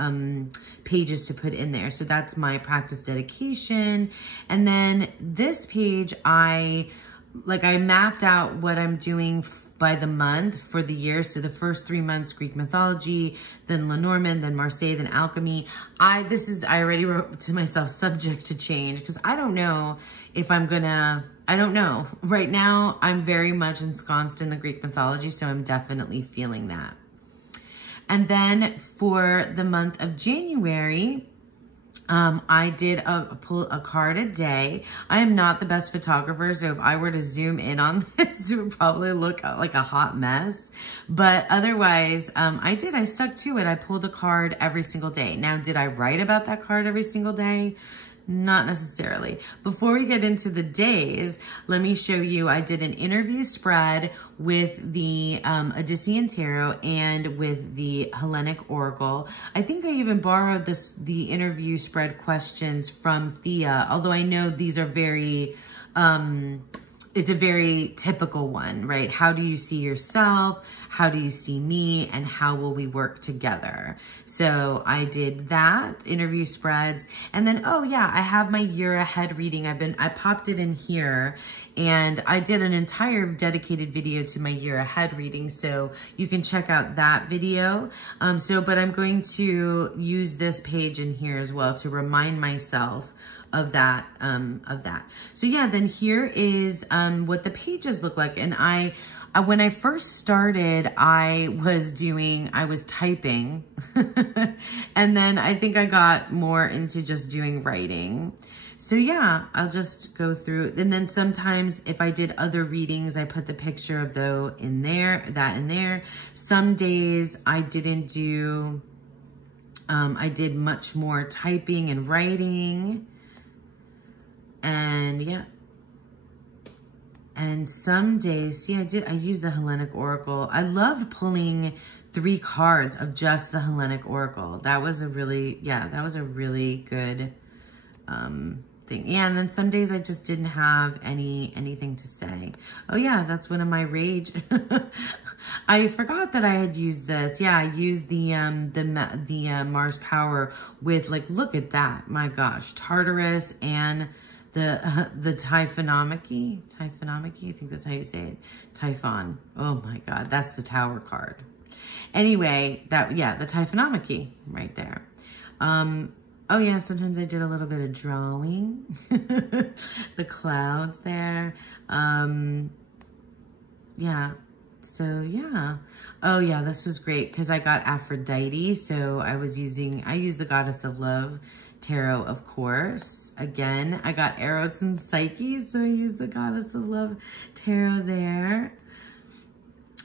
pages to put in there. So that's my practice dedication. And then this page, I mapped out what I'm doing by the month for the year. So the first 3 months, Greek mythology, then Lenormand, then Marseille, then alchemy. I already wrote to myself, subject to change, because I don't know if I'm gonna, I don't know. Right now, I'm very much ensconced in the Greek mythology, so I'm definitely feeling that. And then for the month of January, I did pull a card a day. I am not the best photographer, so if I were to zoom in on this, it would probably look like a hot mess. But otherwise, I stuck to it. I pulled a card every single day. Now, did I write about that card every single day? Not necessarily. Before we get into the days, let me show you, I did an interview spread with the Odyssean Tarot and with the Hellenic Oracle. I think I even borrowed the interview spread questions from Theia, although I know these are very, it's a very typical one, right? How do you see yourself? How do you see me? And how will we work together? So I did that, interview spreads. And then, oh yeah, I have my year ahead reading. I popped it in here and I did an entire dedicated video to my year ahead reading. So you can check out that video. But I'm going to use this page in here as well to remind myself of that. So yeah, then here is what the pages look like. And when I first started, I was typing and then I think I got more into just doing writing. So yeah, I'll just go through. And then sometimes if I did other readings, I put the picture of that in there. Some days I didn't do, I did much more typing and writing. And yeah. And some days, see, I used the Hellenic Oracle. I loved pulling 3 cards of just the Hellenic Oracle. That was a really good thing. Yeah, and then some days I just didn't have anything to say. Oh yeah, that's one of my rage. I forgot that I had used this. Yeah, I used the Mars Power with, like, look at that. My gosh, Tartarus and the Typhonomachy, I think that's how you say it. Typhon. Oh my God, that's the Tower card. Anyway, the Typhonomachy right there. Oh yeah, sometimes I did a little bit of drawing. The clouds there. Yeah, so yeah. Oh yeah, this was great because I got Aphrodite. So I used the Goddess of Love Tarot, of course. Again, I got Eros and Psyche, so I used the Goddess of Love Tarot there.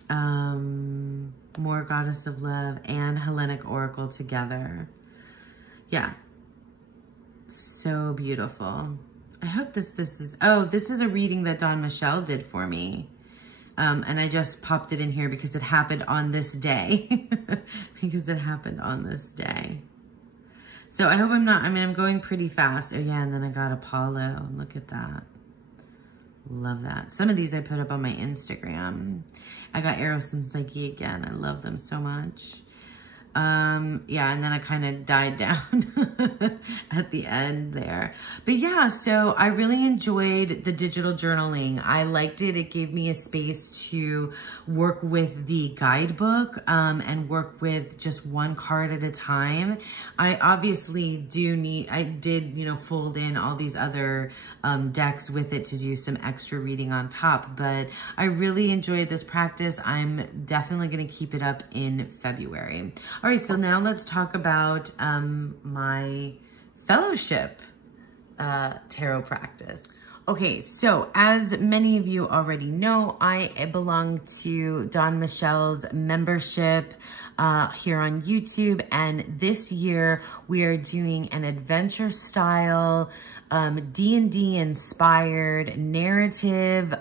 More Goddess of Love and Hellenic Oracle together. Yeah. So beautiful. I hope this is a reading that Dawn Michelle did for me. And I just popped it in here because it happened on this day. So I hope I'm going pretty fast. Oh yeah, and then I got Apollo. Look at that. Love that. Some of these I put up on my Instagram. I got Eros and Psyche again. I love them so much. Yeah, and then I kind of died down at the end there. But yeah, so I really enjoyed the digital journaling. I liked it. It gave me a space to work with the guidebook and work with just one card at a time. I obviously did, fold in all these other decks with it to do some extra reading on top. But I really enjoyed this practice. I'm definitely going to keep it up in February. All right, so now let's talk about my fellowship tarot practice. Okay, so as many of you already know, I belong to Dawn Michelle's membership here on YouTube, and this year we are doing an adventure style, D&D inspired narrative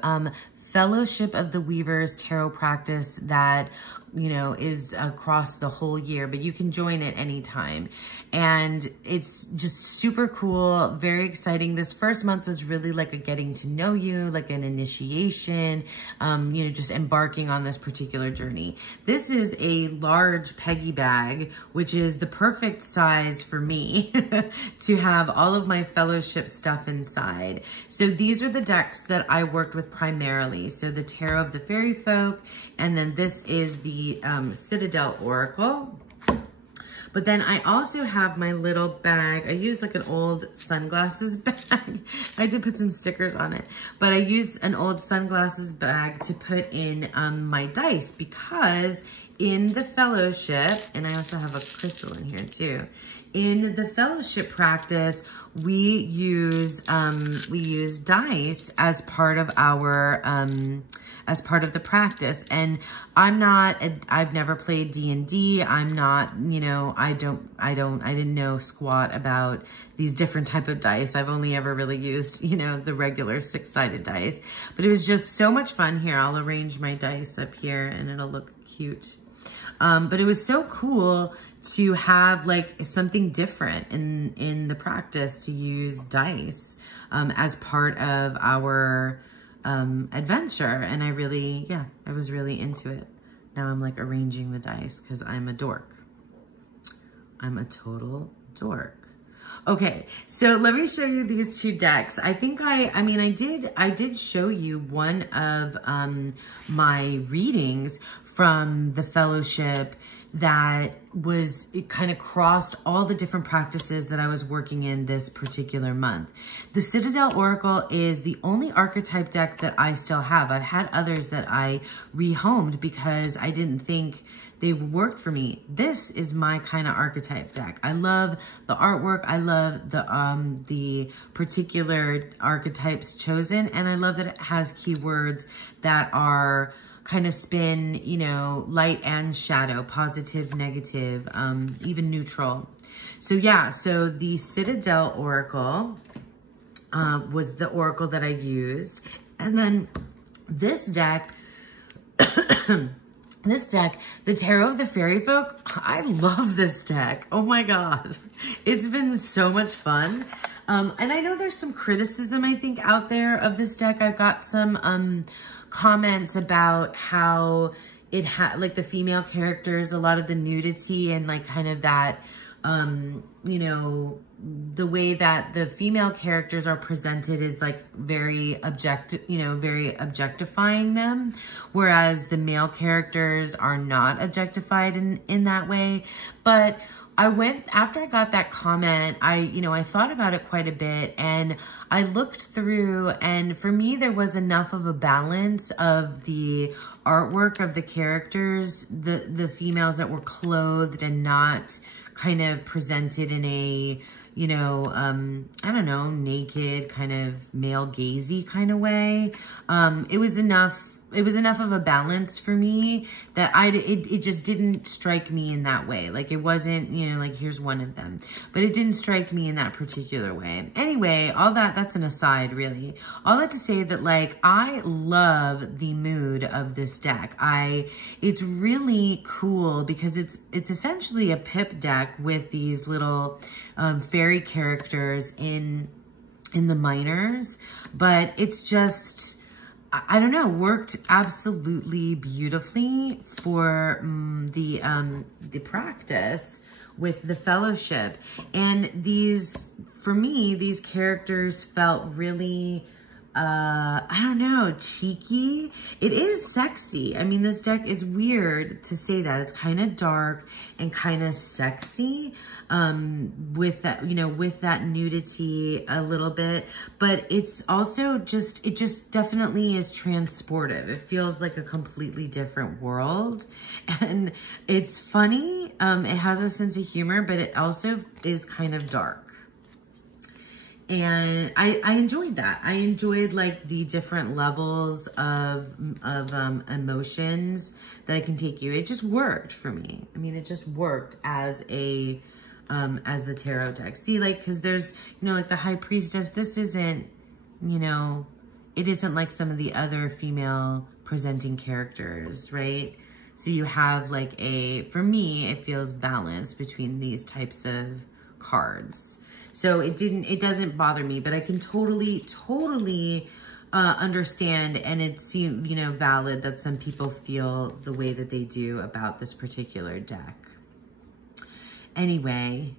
Fellowship of the Weavers tarot practice that is across the whole year, but you can join at any time. And it's just super cool, very exciting. This first month was really like a getting to know you, like an initiation, just embarking on this particular journey. This is a large Peggy bag, which is the perfect size for me to have all of my fellowship stuff inside. So these are the decks that I worked with primarily. So the Tarot of the Fairy Folk, and then this is the Citadel Oracle. But then I also have my little bag. I use like an old sunglasses bag. I did put some stickers on it, but I use an old sunglasses bag to put in my dice, because in the fellowship, and I also have a crystal in here too. In the fellowship practice, we use dice as part of our as part of the practice. And I've never played D&D. I'm not, you know, I didn't know squat about these different type of dice. I've only ever really used, you know, the regular 6-sided dice, but it was just so much fun. Here, I'll arrange my dice up here and it'll look cute. But it was so cool to have like something different in the practice, to use dice as part of our adventure. And I was really into it. Now I'm like arranging the dice because I'm a dork. I'm a total dork. Okay, so let me show you these two decks. I think I did show you one of my readings from the fellowship that was, it kind of crossed all the different practices that I was working in this particular month. The Citadel Oracle is the only archetype deck that I still have. I've had others that I rehomed because I didn't think they worked for me. This is my kind of archetype deck. I love the artwork. I love the particular archetypes chosen. And I love that it has keywords that are kind of spin, you know, light and shadow, positive, negative, even neutral. So yeah, so the Citadel Oracle was the oracle that I used. And then this deck, the Tarot of the Fairy Folk, I love this deck. Oh my God. It's been so much fun. And I know there's some criticism, I think, out there of this deck. I got some comments about how it had, like, the female characters, a lot of the nudity and like kind of that, you know, the way that the female characters are presented is like very very objectifying them, whereas the male characters are not objectified in that way. But after I got that comment, I thought about it quite a bit, and I looked through, and for me, there was enough of a balance of the artwork of the characters, the females that were clothed and not kind of presented in a, you know, I don't know, naked, kind of male gazy kind of way. It was enough of a balance for me that it just didn't strike me in that way. Like, it wasn't, you know, like, here's one of them, but it didn't strike me in that particular way. Anyway, that's an aside, really. All that to say that, like, I love the mood of this deck. It's really cool because it's essentially a pip deck with these little fairy characters in the minors, but it's just, I don't know, worked absolutely beautifully for the practice with the fellowship. And for me, these characters felt really, I don't know, cheeky. It is sexy. I mean, this deck, it's weird to say that. It's kind of dark and kind of sexy, with that, you know, with that nudity a little bit, but it's also it just definitely is transportive. It feels like a completely different world, and it's funny. It has a sense of humor, but it also is kind of dark. And I enjoyed that. I enjoyed like the different levels of emotions that I can take you. It just worked for me. I mean, it just worked as the tarot deck. See, like, cause there's, you know, like the High Priestess, this isn't, you know, it isn't like some of the other female presenting characters, right? So you have like for me, it feels balanced between these types of cards. So it doesn't bother me, but I can totally understand, and it seems, you know, valid that some people feel the way that they do about this particular deck. Anyway,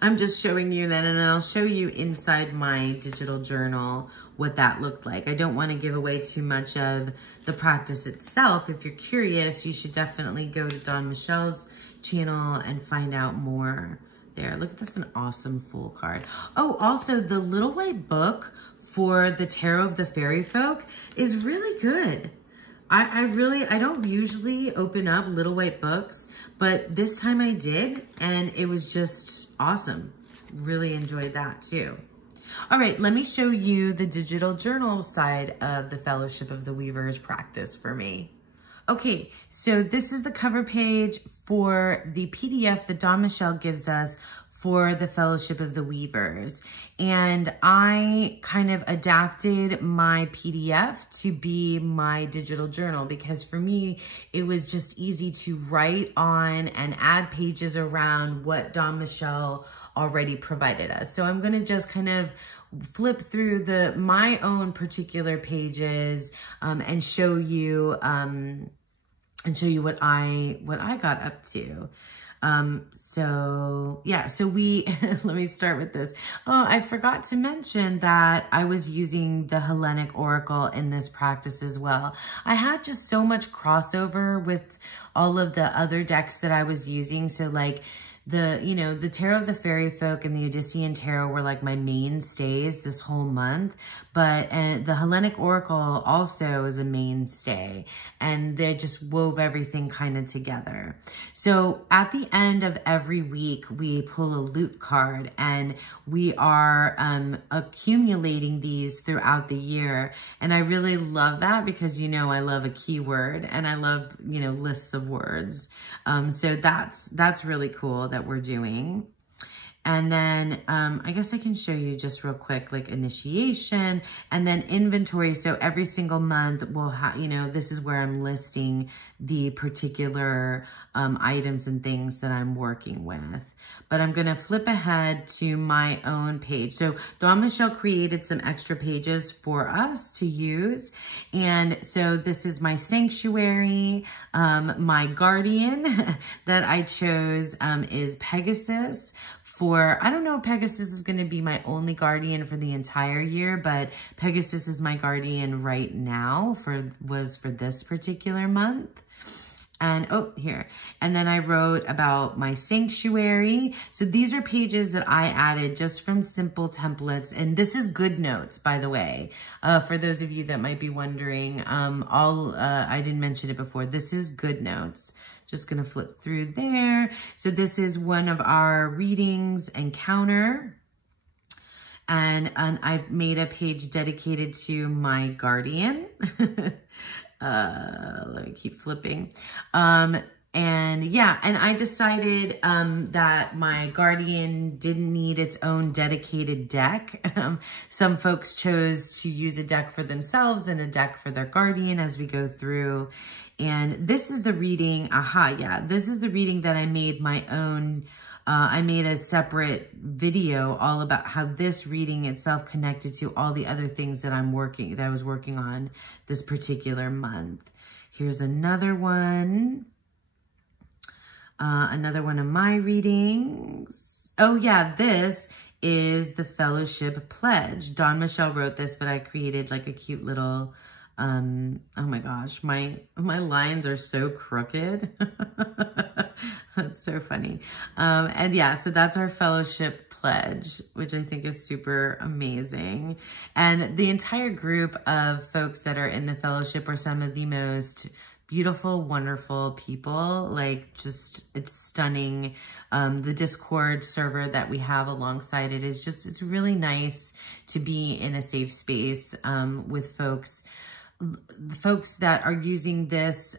I'm just showing you that, and I'll show you inside my digital journal what that looked like. I don't want to give away too much of the practice itself. If you're curious, you should definitely go to Dawn Michelle's channel and find out more there. Look at this, an awesome full card. Oh, also the little white book for the Tarot of the Fairy Folk is really good. I don't usually open up little white books, but this time I did, and it was just awesome. Really enjoyed that too. All right, let me show you the digital journal side of the Fellowship of the Weavers practice for me. Okay, so this is the cover page for the PDF that Dawn Michelle gives us for the Fellowship of the Weavers. And I kind of adapted my PDF to be my digital journal because for me, it was just easy to write on and add pages around what Dawn Michelle already provided us. So I'm gonna just kind of flip through my own particular pages and show you what I got up to. So yeah, so let me start with this. Oh, I forgot to mention that I was using the Hellenic Oracle in this practice as well. I had just so much crossover with all of the other decks that I was using. So like the Tarot of the Fairy Folk and the Odyssean Tarot were like my mainstays this whole month, but the Hellenic Oracle also is a mainstay, and they just wove everything kind of together. So at the end of every week, we pull a loot card, and we are accumulating these throughout the year, and I really love that because, I love a keyword, and I love, lists of words. So that's really cool that we're doing. And then I guess I can show you just real quick, like initiation and then inventory. So every single month we'll have, this is where I'm listing the particular items and things that I'm working with. But I'm going to flip ahead to my own page. So Dawn Michelle created some extra pages for us to use. And so this is my sanctuary. My guardian that I chose is Pegasus. I don't know if Pegasus is going to be my only guardian for the entire year, but Pegasus is my guardian right now for this particular month. And here. And then I wrote about my sanctuary. So these are pages that I added just from simple templates. And this is GoodNotes, by the way. For those of you that might be wondering, I didn't mention it before. This is GoodNotes. Just gonna flip through there. So this is one of our readings encounter. And I made a page dedicated to my guardian. Let me keep flipping. And yeah, and I decided that my guardian didn't need its own dedicated deck. Some folks chose to use a deck for themselves and a deck for their guardian as we go through. And this is the reading, this is the reading that I made my own. I made a separate video all about how this reading itself connected to all the other things that I was working on this particular month. Here's another one. Another one of my readings. Oh yeah, this is the Fellowship Pledge. Dawn Michelle wrote this, but I created like a cute little, oh my gosh, my lines are so crooked. That's so funny. And yeah, so that's our Fellowship Pledge, which I think is super amazing. And the entire group of folks that are in the fellowship are some of the most beautiful, wonderful people. Like, just, it's stunning. The Discord server that we have alongside it is just, it's really nice to be in a safe space with folks that are using this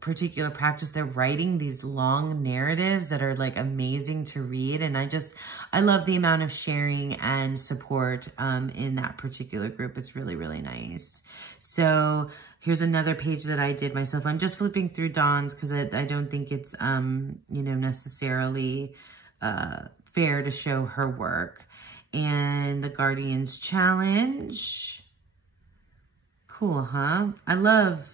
particular practice. They're writing these long narratives that are like amazing to read. And I love the amount of sharing and support in that particular group. It's really, really nice. So here's another page that I did myself. I'm just flipping through Dawn's because I don't think it's, necessarily fair to show her work. And the Guardian's Challenge. Cool, huh? I love,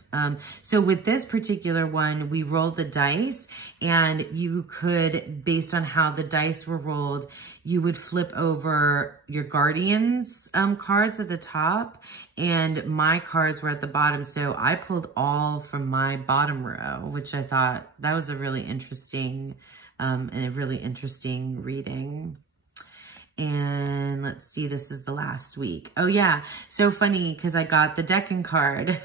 so with this particular one, we rolled the dice, and you could, based on how the dice were rolled, you would flip over your Guardians cards at the top, and my cards were at the bottom. So I pulled all from my bottom row, which I thought that was a really interesting, and a really interesting reading. And let's see, this is the last week. Oh yeah, so funny because I got the Deccan card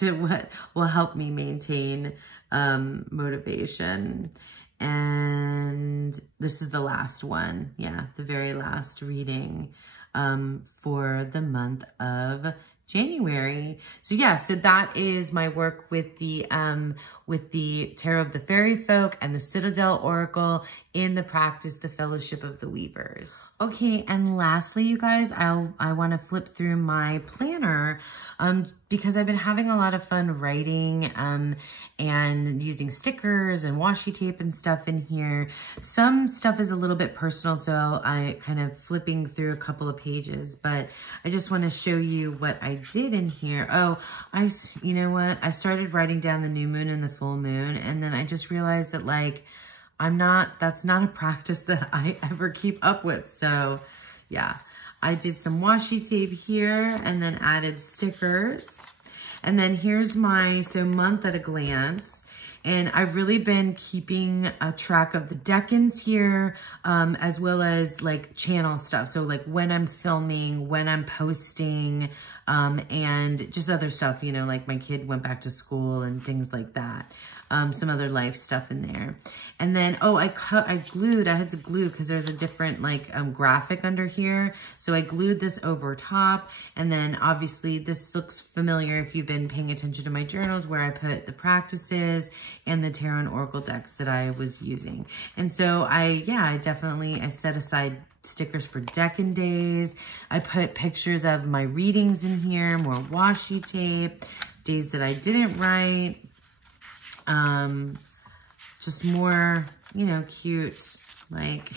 to what will help me maintain motivation. And this is the last one. Yeah, the very last reading for the month of January. So yeah, so that is my work with the Tarot of the Fairy Folk and the Citadel Oracle in the practice, the Fellowship of the Weavers. Okay, and lastly, you guys, I want to flip through my planner because I've been having a lot of fun writing and using stickers and washi tape and stuff in here. Some stuff is a little bit personal, so I kind of flipping through a couple of pages, but I just want to show you what I did in here. Oh, you know what? I started writing down the new moon and the full moon, and then I just realized that like, that's not a practice that I ever keep up with. So yeah, I did some washi tape here and then added stickers. And then here's my, month at a glance. And I've really been keeping a track of the Decans here, as well as like channel stuff. So like when I'm filming, when I'm posting, and just other stuff, you know, like my kid went back to school and things like that. Some other life stuff in there. And then, oh, I had to glue because there's a different like graphic under here. So I glued this over top. And then obviously this looks familiar if you've been paying attention to my journals, where I put the practices and the tarot and oracle decks that I was using. And so I set aside stickers for Deccan days. I put pictures of my readings in here, more washi tape, days that I didn't write. Just more, you know, cute, like,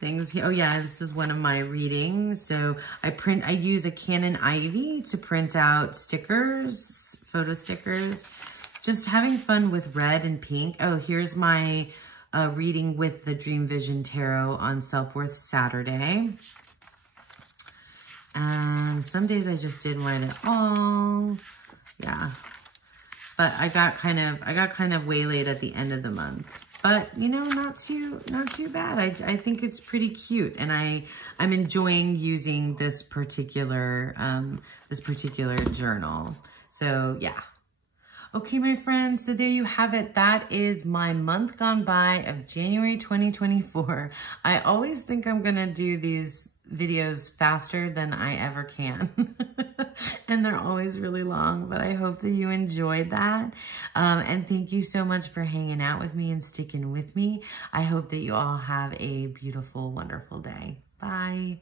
things here. Oh yeah, this is one of my readings. So I use a Canon Ivy to print out stickers, photo stickers. Just having fun with red and pink. Oh, here's my reading with the Dream Vision Tarot on Self-Worth Saturday. Some days I just didn't write at all. Yeah. But I got kind of waylaid at the end of the month. But, you know, not too bad. I think it's pretty cute, and I'm enjoying using this particular journal. So, yeah. Okay, my friends, so there you have it. That is my month gone by of January 2024. I always think I'm gonna do these videos faster than I ever can. And they're always really long, but I hope that you enjoyed that. And thank you so much for hanging out with me and sticking with me. I hope that you all have a beautiful, wonderful day. Bye.